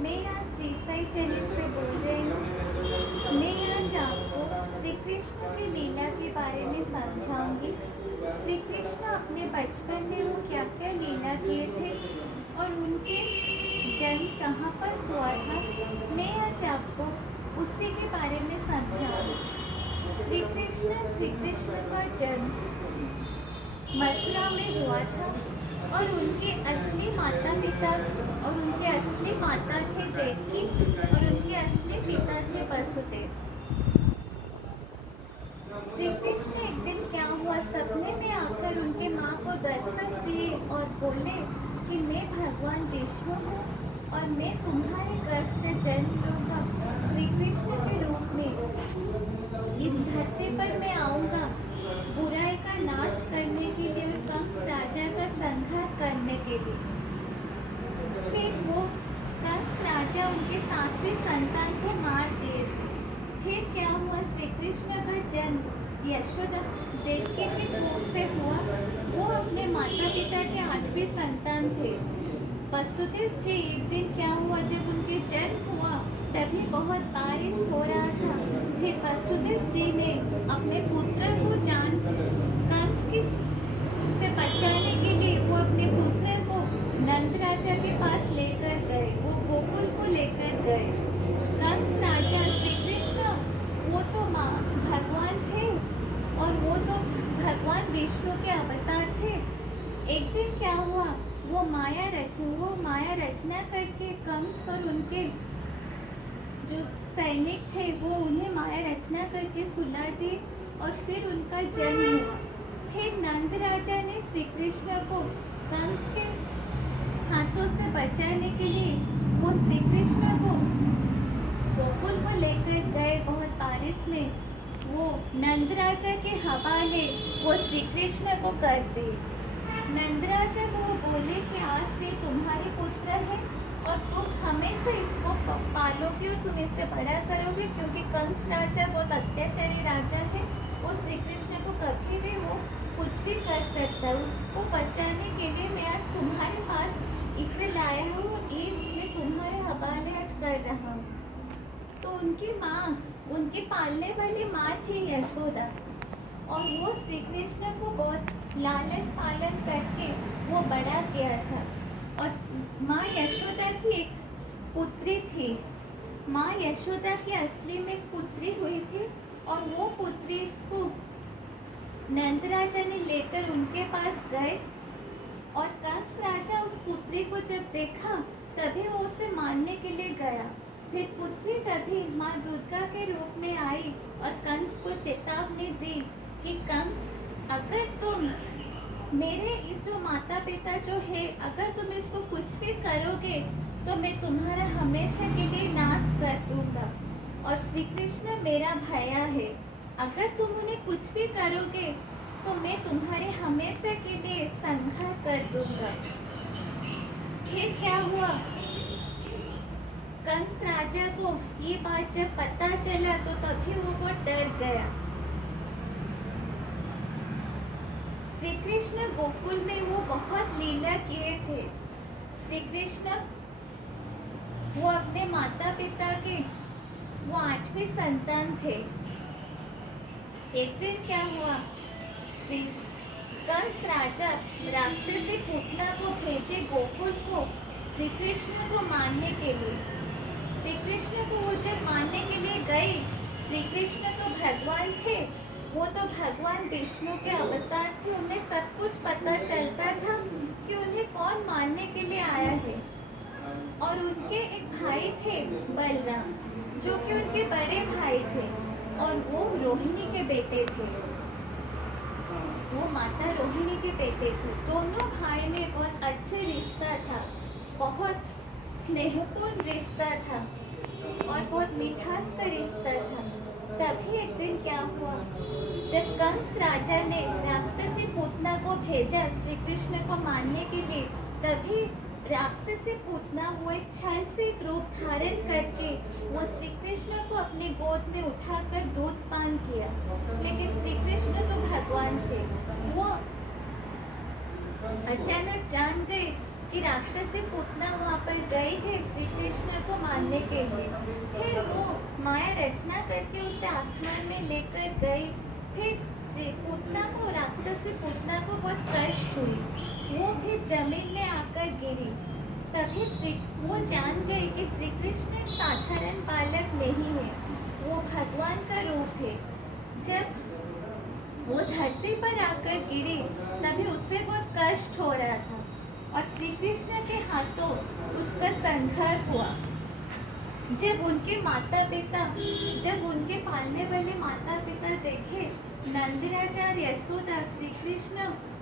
मैं आज श्री साई चैनल से बोल रही हूँ। मैं आज आपको श्री कृष्ण की लीला के बारे में समझाऊंगी। श्री कृष्ण अपने बचपन में वो क्या क्या लीला किए थे और उनके जन्म कहाँ पर हुआ था, मैं आज आपको उसी के बारे में समझाऊंगी। श्री कृष्ण का जन्म मथुरा में हुआ था और उनके असली माता पिता और उनके असली माता थे देवकी और उनके असली पिता थे वसुदेव। श्री कृष्ण एक दिन क्या हुआ, सपने में आकर उनके माँ को दर्शन दिए और बोले कि मैं भगवान विष्णु हूँ और मैं तुम्हारे गर्भ से जन्म लूंगा। श्री कृष्ण के रूप में इस धरती पर मैं आऊंगा बुराई का नाश करने के लिए और कंस राजा का संहार करने के लिए। फिर वो कंस राजा उनके सातवें संतान को मार दिए थे। फिर क्या हुआ, श्री कृष्ण का जन्म यशोदा देवकी के कोख से हुआ। वो अपने माता पिता के आठवें संतान थे। वसुदेव जी, एक दिन क्या हुआ, जब उनके जन्म हुआ तभी बहुत बारिश हो रहा था। फिर वसुदेव जी ने अपने पुत्र को कंस की से बचाने के लिए वो अपने पुत्र को नंद राजा के पास लेकर गए। वो गोकुल को लेकर गए। कंस राजा श्री कृष्ण वो तो भगवान थे और वो तो भगवान विष्णु के अवतार थे। एक दिन क्या हुआ, वो माया रचना करके कंस और उनके जो सैनिक थे वो उन्हें माया रचना करके सुला दिए और फिर उनका जन्म हुआ। फिर नंद राजा ने श्री कृष्ण को कंस के हाथों से बचाने के लिए वो श्री कृष्ण को गोकुल को लेकर गए। बहुत बारिश में वो नंद राजा के हवाले वो श्री कृष्ण को कर दिए। नंद राजा को वो बोले कि आज से तुम्हारे पुत्र है और तुम हमेशा इसको पालोगे और तुम इसे बड़ा करोगे, क्योंकि कंस राजा बहुत अत्याचारी राजा है। वो श्री कृष्ण को कभी भी वो कुछ भी कर सकता है। उसको बचाने के लिए मैं आज तुम्हारे पास इसे लाया हूँ और ये मैं तुम्हारे हवाले आज कर रहा हूँ। तो उनकी माँ, उनकी पालने वाली माँ थी यशोदा और वो श्री कृष्ण को बहुत लालन पालन करके वो बड़ा किया था। और माँ यशोदा की एक पुत्री थी। माँ यशोदा की असली में पुत्री हुई थी और वो पुत्री को नंद राजा ने लेकर उनके पास गए और कंस राजा उस पुत्री को जब देखा तभी वो उसे मारने के लिए गया। फिर पुत्री तभी माँ दुर्गा के रूप में आई और कंस को चेतावनी दी कि कंस, अगर तुम मेरे इस जो माता पिता जो है, अगर तुम इसको कुछ भी करोगे तो मैं तुम्हारा हमेशा के लिए नाश कर दूंगा। और श्री कृष्ण मेरा भैया है, अगर तुम उन्हें कुछ भी करोगे तो मैं तुम्हारे हमेशा के लिए संहार कर दूंगा। फिर क्या हुआ, कंस राजा को ये बात जब पता चला तो तभी वो बहुत डर गया। श्री कृष्ण गोकुल में वो बहुत लीला किए थे। श्री कृष्ण वो अपने माता पिता के वो आठवें संतान थे। एक दिन क्या हुआ, श्री कंस राजा राक्षसी पूतना को भेजे गोकुल को श्री कृष्ण को मारने के लिए। श्री कृष्ण को वो जब मारने के लिए गए, श्री कृष्ण तो भगवान थे, वो तो भगवान विष्णु के अवतार थे। उन्हें सब कुछ पता चलता था कि उन्हें कौन मारने के लिए आया है। और उनके एक भाई थे बलराम, जो कि उनके बड़े भाई थे और वो रोहिणी के बेटे थे। वो माता रोहिणी के बेटे थे। दोनों भाई में बहुत अच्छा रिश्ता था, बहुत स्नेहपूर्ण रिश्ता था और बहुत मिठास का रिश्ता था। तभी एक दिन क्या हुआ, जब कंस राजा ने राक्षसी पूतना को भेजा श्री कृष्ण को मारने के लिए, तभी राक्षसी पूतना वो एक छल से एक रूप धारण करके वो श्री कृष्ण को अपने गोद में उठाकर दूध पान किया। लेकिन श्री कृष्ण तो भगवान थे। वो अचानक जान गए कि राक्षसी पूतना वहाँ पर गई है श्री कृष्ण को मारने के लिए। फिर वो माया रचना करके उसे आसमान में लेकर गई। फिर श्री पूतना को राक्षसी पूतना को बहुत कष्ट हुई, वो भी जमीन में आकर गिरी। तभी वो जान गई कि श्री कृष्ण साधारण बालक नहीं है, वो भगवान का रूप है। जब वो धरती पर आकर गिरी तभी उसे बहुत कष्ट हो रहा था और श्री कृष्ण के हाथों उसका संहार हुआ। जब उनके पालने वाले माता पिता देखे नंदराजा और यशोदा श्री कृष्ण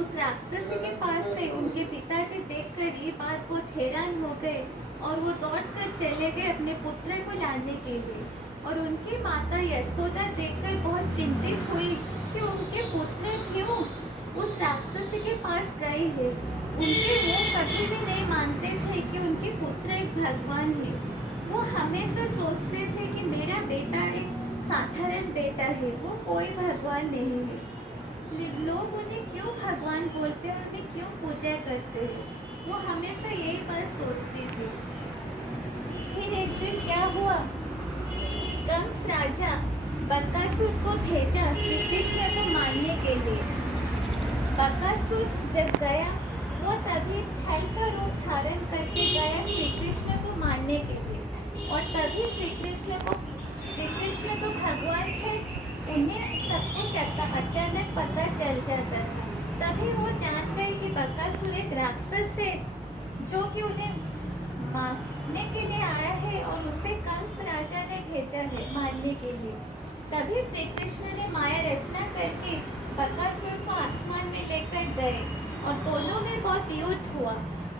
उस राक्षसी के पास से, उनके पिताजी देखकर ये बात बहुत हैरान हो गए और वो दौड़कर चले गए अपने पुत्र को लाने के लिए। और उनकी माता यशोदा देखकर बहुत चिंतित हुई कि उनके पुत्र क्यों उस राक्षसी के पास गए हैं। वो कभी भी नहीं मानते थे कि उनके पुत्र एक भगवान है। वो हमेशा सोचते थे कि मेरा बेटा एक साधारण बेटा है, वो कोई भगवान नहीं है। लोग उन्हें क्यों भगवान बोलते हैं, उन्हें क्यों पूजा करते हैं, वो हमेशा यही बात सोचती थी। फिर एक दिन क्या हुआ, कंस राजा बकासुर को भेजा श्री कृष्ण को मारने के लिए। बकासुर जब गया वो तभी छल का रूप धारण करके गया श्री कृष्ण को मारने के लिए। और तभी श्री कृष्ण तो भगवान थे, उन्हें सब कुछ अचानक पता चल जाता था। तभी वो जान गए कि बकासुर एक राक्षस है जो कि उन्हें मारने के लिए आया है और उसे कंस राजा ने भेजा है मारने के लिए। तभी श्री कृष्ण ने माया रचना करके बकासुर को आसमान में लेकर गए और दोनों में बहुत युद्ध हुआ।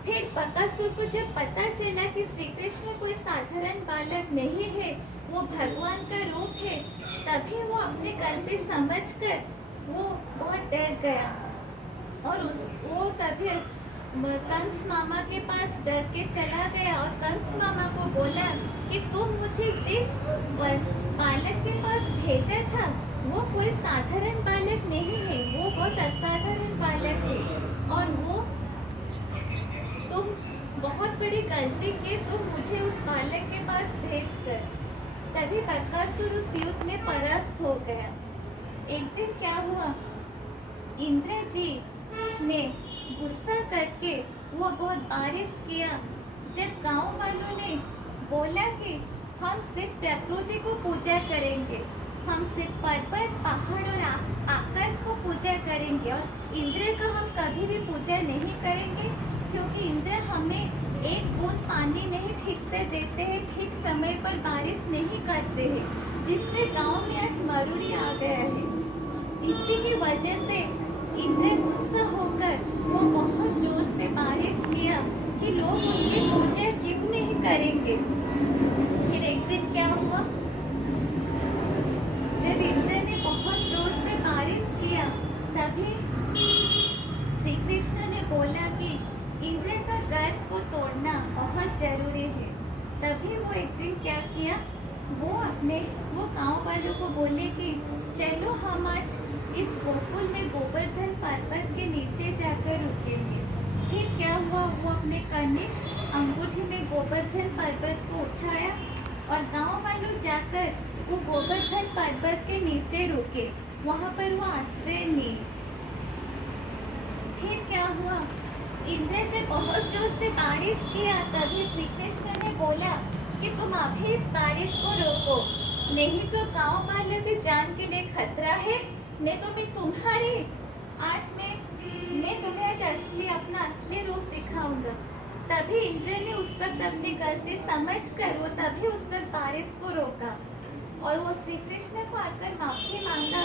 फिर बकासुर को जब पता चला कि श्री कृष्ण कोई साधारण बालक नहीं है, वो भगवान का रूप है, तभी वो अपनी गलती समझकर वो बहुत डर गया और वो तभी कंस मामा के पास डर के चला गया और कंस मामा को बोला कि तुम मुझे जिस बालक के पास भेजा था वो कोई साधारण बालक नहीं है, वो बहुत असाधारण बालक है और वो तुम बहुत बड़ी गलती की तुम मुझे उस बालक के पास भेजकर। तभी बकासुर उस युद्ध में परास्त हो गया। एक दिन क्या हुआ, इंद्र जी ने गुस्सा करके वो बहुत बारिश किया। जब गांव वालों ने बोला कि हम सिर्फ प्रकृति को पूजा करेंगे, हम सिर्फ पर्वत पहाड़ और आकाश को पूजा करेंगे और इंद्र का हम कभी भी पूजा नहीं करेंगे, क्योंकि इंद्र हमें एक बूंद पानी नहीं ठीक से देते हैं, ठीक समय पर बारिश नहीं करते हैं, जिससे गांव में आज मरुड़ी आ गया है। इसी की वजह से इंद्र गुस्सा होकर वो बहुत जोर से बारिश किया कि लोग उनकी पूजा क्यों नहीं करेंगे। फिर एक दिन क्या हुआ, जब इंद्र ने बहुत जोर से बारिश किया तभी श्री कृष्ण ने बोला कि इंद्र का गर्भ को तोड़ना बहुत जरूरी है। तभी वो एक दिन क्या किया, वो गांव वालों को बोले कि चलो हम आज इस गोकुल में गोवर्धन पर्वत के नीचे जाकर रुकेंगे। फिर क्या हुआ, वो अपने कनिष्ठ अंगूठी में गोवर्धन पर्वत को उठाया और गांव वालों जाकर वो गोवर्धन पर्वत के नीचे रुके, वहां पर वो आश्रय लिए। फिर क्या हुआ, इंद्र जब बहुत जोर से बारिश किया तभी श्री कृष्ण ने बोला कि तुम अभी इस बारिश को रोको, नहीं तो गांव वालों की जान के लिए खतरा है, नहीं तो मैं तुम्हें आज अपना असली रूप दिखाऊंगा। तभी इंद्र ने उस वक्त अपनी गलती समझकर वो तभी उस वक्त बारिश को रोका और वो श्री कृष्ण को आकर माफी मांगा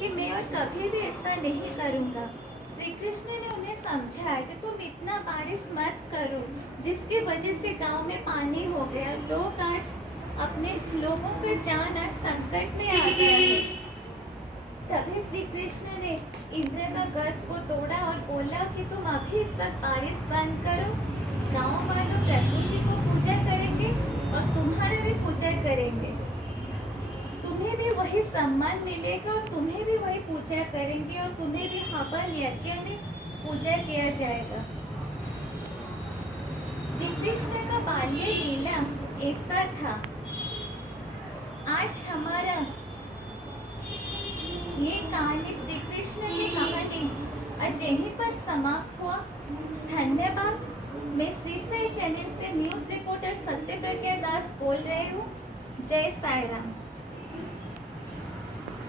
कि मैं और कभी भी ऐसा नहीं करूंगा। श्री कृष्ण ने उन्हें समझाया कि तुम इतना बारिश मत करो जिसकी वजह से गांव में पानी हो गया, लोग आज अपने लोगों के जान आज संकट में आ गया है। तभी श्री कृष्ण ने इंद्र का गर्भ को तोड़ा और बोला कि तुम अभी इस वक्त बारिश बंद करो, गांव वालों प्रकृति को पूजा करेंगे और तुम्हारी भी पूजा करेंगे, तुम्हें भी वही सम्मान मिलेगा और तुम्हें भी वही पूजा करेंगे और तुम्हें भी हवन यज्ञ में पूजा किया जाएगा। बाल्य लीला ऐसा था। आज हमारा ये कहानी श्री कृष्ण की कहानी आज यहीं पर समाप्त हुआ। धन्यवाद। मैं श्री साई चैनल से न्यूज़ रिपोर्टर सत्य प्रज्ञा दास बोल रही हूँ। जय साई राम।